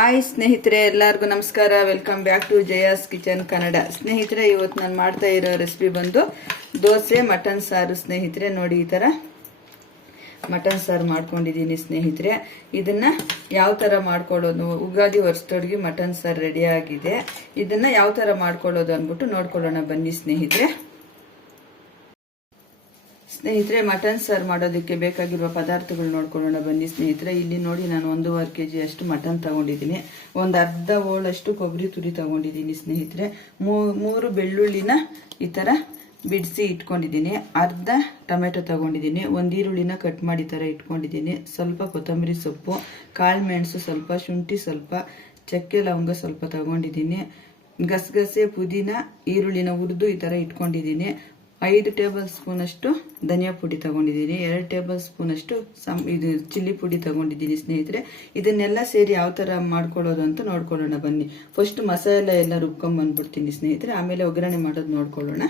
Hi ಸ್ನೇಹಿತರೆ, ಎಲ್ಲರಿಗೂ ನಮಸ್ಕಾರ. Welcome back to Jaya's kitchen Kannada ಸ್ನೇಹಿತರೆ, ಇವತ್ತು ನಾನು ಮಾಡ್ತಾ ಇರೋ ರೆಸಿಪಿ ಬಂದು ದೋಸೆ ಮಟನ್ ಸಾರು. ಸ್ನೇಹಿತರೆ, ನೋಡಿ ಈ ಥರ ಮಟನ್ ಸಾರು ಮಾಡ್ಕೊಂಡಿದ್ದೀನಿ ಸ್ನೇಹಿತರೆ. ಇದನ್ನು ಯಾವ ಥರ ಮಾಡ್ಕೊಳ್ಳೋದು? ಉಗಾದಿ ವರ್ಷದೊಳಗೆ ಮಟನ್ ಸಾರು ರೆಡಿಯಾಗಿದೆ ಇದನ್ನು ಇದನ್ನ ಯಾವ ಥರ ಮಾಡ್ಕೊಳ್ಳೋದು ಅಂದ್ಬಿಟ್ಟು ನೋಡ್ಕೊಳ್ಳೋಣ ಬನ್ನಿ ಸ್ನೇಹಿತರೆ. ಸ್ನೇಹಿತರೆ, ಮಟನ್ ಸರ್ ಮಾಡೋದಕ್ಕೆ ಬೇಕಾಗಿರುವ ಪದಾರ್ಥಗಳು ನೋಡ್ಕೊಳ್ಳೋಣ ಬನ್ನಿ ಸ್ನೇಹಿತರೆ. ಇಲ್ಲಿ ನೋಡಿ ನಾನು ಒಂದೂವರೆ ಕೆ ಜಿ ಅಷ್ಟು ಮಟನ್ ತಗೊಂಡಿದ್ದೀನಿ. ಒಂದು ಅರ್ಧ ಓಳಷ್ಟು ಕೊಬ್ಬರಿ ತುರಿ ತಗೊಂಡಿದ್ದೀನಿ ಸ್ನೇಹಿತರೆ. ಮೂರು ಬೆಳ್ಳುಳ್ಳಿನ ಈ ಥರ ಬಿಡಿಸಿ ಇಟ್ಕೊಂಡಿದ್ದೀನಿ. ಅರ್ಧ ಟೊಮೆಟೊ ತಗೊಂಡಿದ್ದೀನಿ. ಒಂದು ಈರುಳ್ಳಿನ ಕಟ್ ಮಾಡಿ ಥರ ಇಟ್ಕೊಂಡಿದ್ದೀನಿ. ಸ್ವಲ್ಪ ಕೊತ್ತಂಬರಿ ಸೊಪ್ಪು, ಕಾಳು ಮೆಣಸು ಸ್ವಲ್ಪ, ಶುಂಠಿ ಸ್ವಲ್ಪ, ಚಕ್ಕೆ ಲವಂಗ ಸ್ವಲ್ಪ ತಗೊಂಡಿದ್ದೀನಿ. ಗಸಗಸೆ, ಪುದೀನ, ಈರುಳ್ಳಿನ ಹುರಿದು ಈ ಥರ ಇಟ್ಕೊಂಡಿದ್ದೀನಿ. ಐದು ಟೇಬಲ್ ಸ್ಪೂನ್ ಅಷ್ಟು ಧನಿಯಾ ಪುಡಿ ತಗೊಂಡಿದ್ದೀನಿ, ಎರಡು ಟೇಬಲ್ ಸ್ಪೂನ್ ಅಷ್ಟು ಸಮ್ ಇದು ಚಿಲ್ಲಿ ಪುಡಿ ತಗೊಂಡಿದ್ದೀನಿ ಸ್ನೇಹಿತರೆ. ಇದನ್ನೆಲ್ಲ ಸೇರಿ ಯಾವ ಥರ ಮಾಡ್ಕೊಳ್ಳೋದು ಅಂತ ನೋಡ್ಕೊಳ್ಳೋಣ ಬನ್ನಿ. ಫಸ್ಟ್ ಮಸಾಲೆ ಎಲ್ಲ ರುಬ್ಕೊಂಬಂದ್ಬಿಡ್ತೀನಿ ಸ್ನೇಹಿತರೆ. ಆಮೇಲೆ ಒಗ್ಗರಣೆ ಮಾಡೋದು ನೋಡ್ಕೊಳ್ಳೋಣ.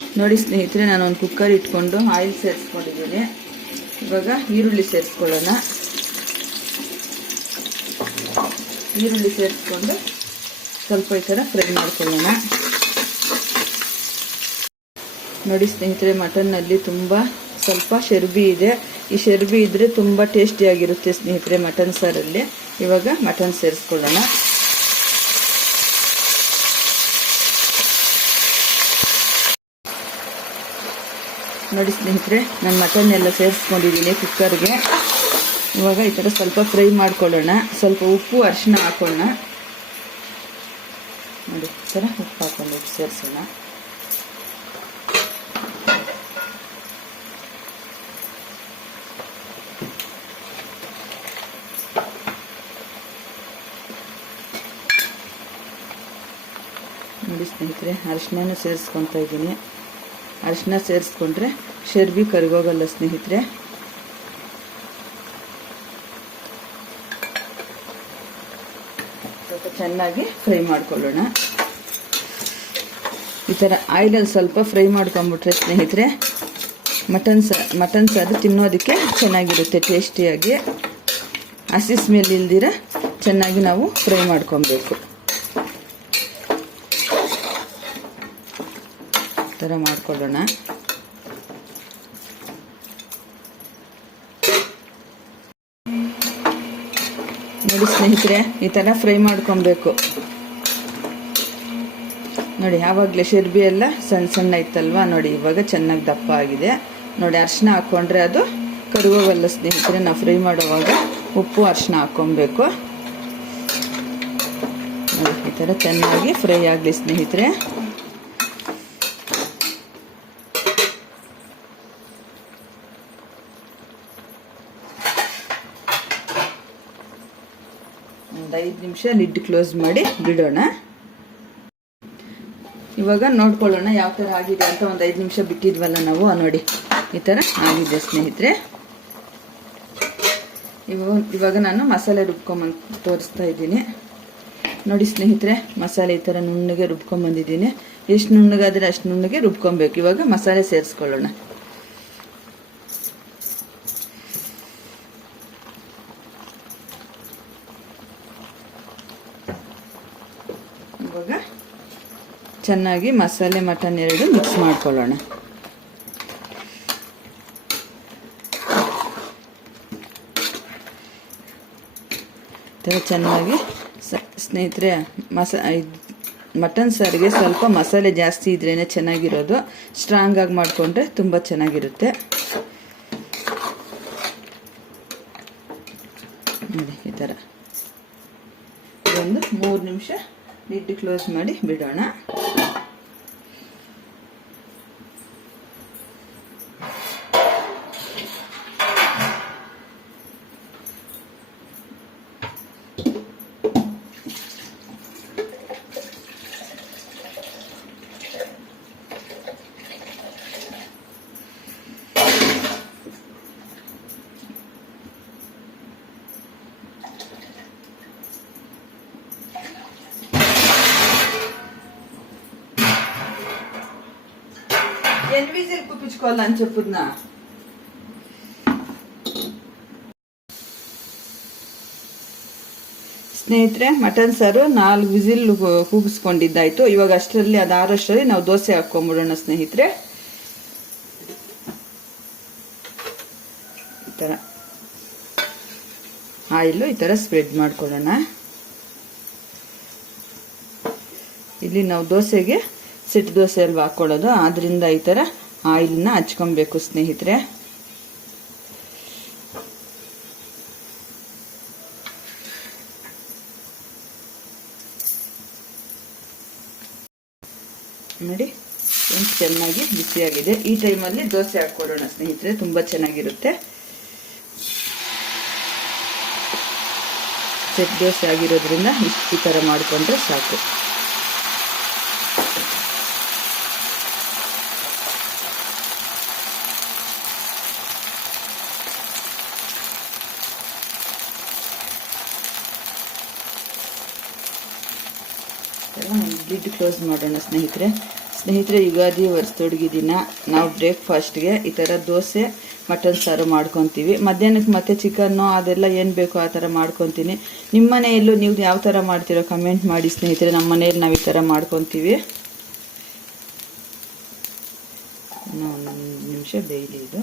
ನೋಡಿ ಸ್ನೇಹಿತರೆ ನಾನು ಒಂದು ಕುಕ್ಕರ್ ಇಟ್ಕೊಂಡು ಆಯಿಲ್ ಸೇರಿಸ್ಕೊಂಡಿದ್ದೀನಿ. ಇವಾಗ ಈರುಳ್ಳಿ ಸೇರಿಸ್ಕೊಳ್ಳೋಣ. ಈರುಳ್ಳಿ ಸೇರಿಸ್ಕೊಂಡು ಸ್ವಲ್ಪ ಈ ಥರ ಫ್ರೈ ಮಾಡ್ಕೊಳ್ಳೋಣ. ನೋಡಿ ಸ್ನೇಹಿತರೆ, ಮಟನ್ನಲ್ಲಿ ತುಂಬ ಸ್ವಲ್ಪ ಶರ್ಬಿ ಇದೆ. ಈ ಶರ್ಬಿ ಇದ್ರೆ ತುಂಬ ಟೇಸ್ಟಿಯಾಗಿರುತ್ತೆ ಸ್ನೇಹಿತರೆ ಮಟನ್ ಸಾರಲ್ಲಿ. ಇವಾಗ ಮಟನ್ ಸೇರಿಸ್ಕೊಳ್ಳೋಣ. ನೋಡಿ ಸ್ನೇಹಿತರೆ, ನಾನು ಮಟನ್ ಎಲ್ಲ ಸೇರಿಸ್ಕೊಂಡಿದ್ದೀನಿ ಕುಕ್ಕರ್ಗೆ ಇವಾಗ ಈ ಥರ ಸ್ವಲ್ಪ ಫ್ರೈ ಮಾಡ್ಕೊಳ್ಳೋಣ. ಸ್ವಲ್ಪ ಉಪ್ಪು ಅರಿಶಿನ ಹಾಕೋಣ ನೋಡಿ, ಈ ಥರ ಉಪ್ಪು ಹಾಕೊಂಡು ಸೇರಿಸೋಣ. ನೋಡಿ ಸ್ನೇಹಿತರೆ ಅರಿಶಿನ ಸೇರಿಸ್ಕೊತಾ ಇದ್ದೀನಿ. ಅರಿಶಿನ ಸೇರಿಸ್ಕೊಂಡ್ರೆ ಶರ್ಬಿ ಕರಿಗೋಗಲ್ಲ ಸ್ನೇಹಿತರೆ. ಸ್ವಲ್ಪ ಚೆನ್ನಾಗಿ ಫ್ರೈ ಮಾಡ್ಕೊಳ್ಳೋಣ. ಈ ಥರ ಆಯಿಲಲ್ಲಿ ಸ್ವಲ್ಪ ಫ್ರೈ ಮಾಡ್ಕೊಂಬಿಟ್ರೆ ಸ್ನೇಹಿತರೆ, ಮಟನ್ ಸ, ಮಟನ್ ಸಾರು ತಿನ್ನೋದಕ್ಕೆ ಚೆನ್ನಾಗಿರುತ್ತೆ ಟೇಸ್ಟಿಯಾಗಿ. ಹಸಿ ಸ್ಮೆಲ್ ಇಲ್ದಿರ ಚೆನ್ನಾಗಿ ನಾವು ಫ್ರೈ ಮಾಡ್ಕೊಬೇಕು. ಥರ ಮಾಡ್ಕೊಳ್ಳೋಣ. ನೋಡಿ ಸ್ನೇಹಿತರೆ, ಈ ಥರ ಫ್ರೈ ಮಾಡ್ಕೊಬೇಕು. ನೋಡಿ ಯಾವಾಗಲೇ ಶಿರ್ಬಿ ಎಲ್ಲ ಸಣ್ಣ ಸಣ್ಣ ಇತ್ತಲ್ವಾ? ನೋಡಿ, ಇವಾಗ ಚೆನ್ನಾಗಿ ದಪ್ಪ ಆಗಿದೆ. ನೋಡಿ ಅರ್ಶಿನ ಹಾಕ್ಕೊಂಡ್ರೆ ಅದು ಕರಿಗೋಗಲ್ಲ ಸ್ನೇಹಿತರೆ, ನಾವು ಫ್ರೈ ಮಾಡುವಾಗ ಉಪ್ಪು ಅರ್ಶಿನ ಹಾಕ್ಕೊಬೇಕು ಈ ಥರ ಚೆನ್ನಾಗಿ ಫ್ರೈ ಆಗಲಿ ಸ್ನೇಹಿತರೆ ಒಂದು ಐದು ನಿಮಿಷ ಲಿಡ್ ಕ್ಲೋಸ್ ಮಾಡಿ ಬಿಡೋಣ. ಇವಾಗ ನೋಡ್ಕೊಳ್ಳೋಣ ಯಾವ ಥರ ಆಗಿದೆ ಅಂತ ಒಂದು ಐದು ನಿಮಿಷ ಬಿಟ್ಟಿದ್ವಲ್ಲ ನಾವು. ನೋಡಿ, ಈ ಥರ ಆಗಿದೆ ಸ್ನೇಹಿತರೆ. ಇವಾಗ ಇವಾಗ ನಾನು ಮಸಾಲೆ ರುಬ್ಕೊಂಬಂದು ತೋರಿಸ್ತಾ ಇದ್ದೀನಿ. ನೋಡಿ ಸ್ನೇಹಿತರೆ, ಮಸಾಲೆ ಈ ಥರ ನುಣ್ಣಗೆ ರುಬ್ಕೊಂಬಂದಿದ್ದೀನಿ. ಎಷ್ಟು ನುಣ್ಣಗಾದರೆ ಅಷ್ಟು ನುಣ್ಣಗೆ ರುಬ್ಕೊಬೇಕು. ಇವಾಗ ಮಸಾಲೆ ಸೇರಿಸ್ಕೊಳ್ಳೋಣ ಇವಾಗ ಚೆನ್ನಾಗಿ ಮಸಾಲೆ ಮಟನ್ ಎರಡು ಮಿಕ್ಸ್ ಮಾಡ್ಕೊಳ್ಳೋಣ. ಚೆನ್ನಾಗಿ ಸ್ನೇಹಿತರೆ, ಮಸ ಮಟನ್ ಸಾರಿಗೆ ಸ್ವಲ್ಪ ಮಸಾಲೆ ಜಾಸ್ತಿ ಇದ್ರೇ ಚೆನ್ನಾಗಿರೋದು. ಸ್ಟ್ರಾಂಗ್ ಆಗಿ ಮಾಡಿಕೊಂಡ್ರೆ ತುಂಬ ಚೆನ್ನಾಗಿರುತ್ತೆ. ಈ ಥರ ಒಂದು ಮೂರು ನಿಮಿಷ ಲಿಡ್ ಕ್ಲೋಸ್ ಮಾಡಿ ಬಿಡೋಣ. విజిల్ కుప్పించుకోవాలని చెప్పున్నా ಸ್ನೇಹಿತರೆ ಮಟನ್ ಸಾರು ನಾಲ್ಕು ವಿಸಿಲ್ ಕೂಗಿಸ್ಕೊಂಡಿದ್ದಾಯ್ತು ಇವಾಗ ಅಷ್ಟರಲ್ಲಿ ಅದು ಆರೋಷ್ಟರಲ್ಲಿ ನಾವು ದೋಸೆ ಹಾಕೊಂಡ್ಬಿಡೋಣ ಸ್ನೇಹಿತರೆ ಈ ಥರ ಆಯಿಲು ಈ ಥರ ಸ್ಪ್ರೆಡ್ ಮಾಡ್ಕೊಳ್ಳೋಣ ಇಲ್ಲಿ ನಾವು ದೋಸೆಗೆ ಸಿಟ್ಟು ದೋಸೆ ಅಲ್ವಾ ಹಾಕೊಳ್ಳೋದು ಆದ್ರಿಂದ ಈ ಥರ ಆಯಿಲ್ನ ಹಚ್ಕೊಬೇಕು ಸ್ನೇಹಿತರೆ. ನೋಡಿ ಎಷ್ಟು ಚೆನ್ನಾಗಿ ಬಿಸಿಯಾಗಿದೆ ಈ ಟೈಮಲ್ಲಿ ದೋಸೆ ಹಾಕ್ಕೊಡೋಣ ಸ್ನೇಹಿತರೆ, ತುಂಬ ಚೆನ್ನಾಗಿರುತ್ತೆ. ಸೆಟ್ ದೋಸೆ ಆಗಿರೋದ್ರಿಂದ ಈ ಥರ ಮಾಡಿಕೊಂಡ್ರೆ ಸಾಕು. ಲಿಡ್ ಕ್ಲೋಸ್ ಮಾಡೋಣ ಸ್ನೇಹಿತರೆ. ಸ್ನೇಹಿತರೆ, ಯುಗಾದಿ ವರ್ಷದೊಡ್ಗಿ ದಿನ ನಾವು ಬ್ರೇಕ್ಫಾಸ್ಟ್ಗೆ ಈ ಥರ ದೋಸೆ ಮಟನ್ ಸಾರು ಮಾಡ್ಕೊತೀವಿ. ಮಧ್ಯಾಹ್ನಕ್ಕೆ ಮತ್ತೆ ಚಿಕನ್ನು ಅದೆಲ್ಲ ಏನು ಬೇಕೋ ಆ ಥರ ಮಾಡ್ಕೊತೀನಿ. ನಿಮ್ಮ ಮನೆಯಲ್ಲೂ ನೀವು ಯಾವ ಥರ ಮಾಡ್ತೀರೋ ಕಮೆಂಟ್ ಮಾಡಿ ಸ್ನೇಹಿತರೆ. ನಮ್ಮ ಮನೆಯಲ್ಲಿ ನಾವು ಈ ಥರ ಮಾಡ್ಕೊತೀವಿ. ಒಂದು ನಿಮಿಷ, ಬೇಯಲಿ ಇದು.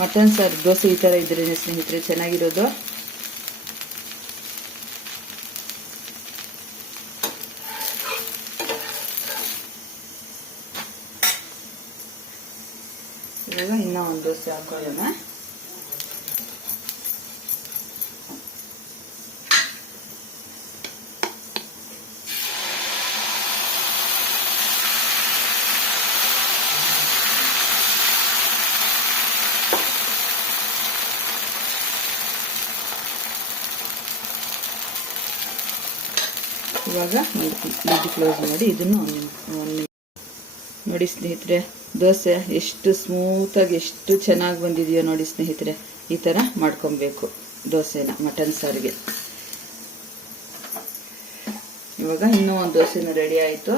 ಮಟನ್ ಸಾರು ದೋಸೆ ಈ ಥರ ಇದ್ರೆ ಸ್ನೇಹಿತರೆ ಚೆನ್ನಾಗಿರೋದು. ಇವಾಗ ಇನ್ನೂ ಒಂದು ದೋಸೆ ಹಾಕೊಳ್ಳೋಣ. ಇವಾಗ ಲಿಡ್ ಕ್ಲೋಸ್ ಮಾಡಿ ಇದನ್ನು ನೋಡಿ ಸ್ನೇಹಿತರೆ, ದೋಸೆ ಎಷ್ಟು ಸ್ಮೂತಾಗಿ ಎಷ್ಟು ಚೆನ್ನಾಗಿ ಬಂದಿದೆಯೋ ನೋಡಿ ಸ್ನೇಹಿತರೆ, ಈ ಥರ ಮಾಡ್ಕೊಬೇಕು ದೋಸೆನ, ಮಟನ್ ಸಾರಿಗೆ. ಇವಾಗ ಇನ್ನೂ ಒಂದು ದೋಸೆನೂ ರೆಡಿ ಆಯಿತು.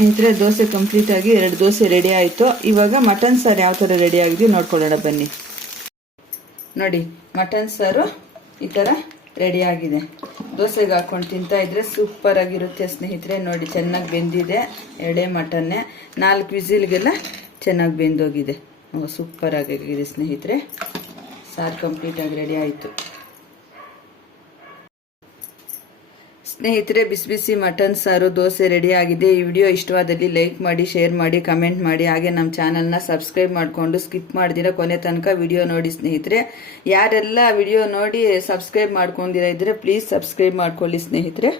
ಸ್ನೇಹಿತರೆ ದೋಸೆ ಕಂಪ್ಲೀಟಾಗಿ ಎರಡು ದೋಸೆ ರೆಡಿ ಆಯಿತು. ಇವಾಗ ಮಟನ್ ಸಾರು ಯಾವ ಥರ ರೆಡಿ ಆಗಿದೆಯೋ ನೋಡ್ಕೊಳ್ಳೋಣ ಬನ್ನಿ. ನೋಡಿ ಮಟನ್ ಸಾರು ಈ ಥರ ರೆಡಿ ಆಗಿದೆ. ದೋಸೆಗೆ ಹಾಕೊಂಡು ತಿಂತಾ ಇದ್ರೆ ಸೂಪರ್ ಆಗಿರುತ್ತೆ ಸ್ನೇಹಿತರೆ. ನೋಡಿ, ಚೆನ್ನಾಗಿ ಬೆಂದಿದೆ. ಎಡೆ ಮಟನ್ನೇ ನಾಲ್ಕು ವಿಸಿಲ್ಗೆಲ್ಲ ಚೆನ್ನಾಗಿ ಬೆಂದೋಗಿದೆ. ಸೂಪರ್ ಆಗಿದೆ ಸ್ನೇಹಿತರೆ. ಸಾರು ಕಂಪ್ಲೀಟಾಗಿ ರೆಡಿ ಆಯಿತು. ಸ್ನೇಹಿತರೆ, ಬಿಸಿ ಬಿಸಿ ಮಟನ್, ಸಾರು, ದೋಸೆ ರೆಡಿ ಆಗಿದೆ. ಈ ವಿಡಿಯೋ ಇಷ್ಟವಾದಲ್ಲಿ ಲೈಕ್ ಮಾಡಿ ಶೇರ್ ಮಾಡಿ ಕಮೆಂಟ್ ಮಾಡಿ. ಹಾಗೆ ನಮ್ಮ ಚಾನಲ್ನ ಸಬ್ಸ್ಕ್ರೈಬ್ ಮಾಡಿಕೊಂಡು ಸ್ಕಿಪ್ ಮಾಡಿದಿರ ಕೊನೆ ತನಕ ವಿಡಿಯೋ ನೋಡಿ ಸ್ನೇಹಿತರೆ. ಯಾರೆಲ್ಲ ವಿಡಿಯೋ ನೋಡಿ ಸಬ್ಸ್ಕ್ರೈಬ್ ಮಾಡ್ಕೊಂಡಿರ ಇದ್ರೆ ಪ್ಲೀಸ್ ಸಬ್ಸ್ಕ್ರೈಬ್ ಮಾಡ್ಕೊಳ್ಳಿ ಸ್ನೇಹಿತರೆ.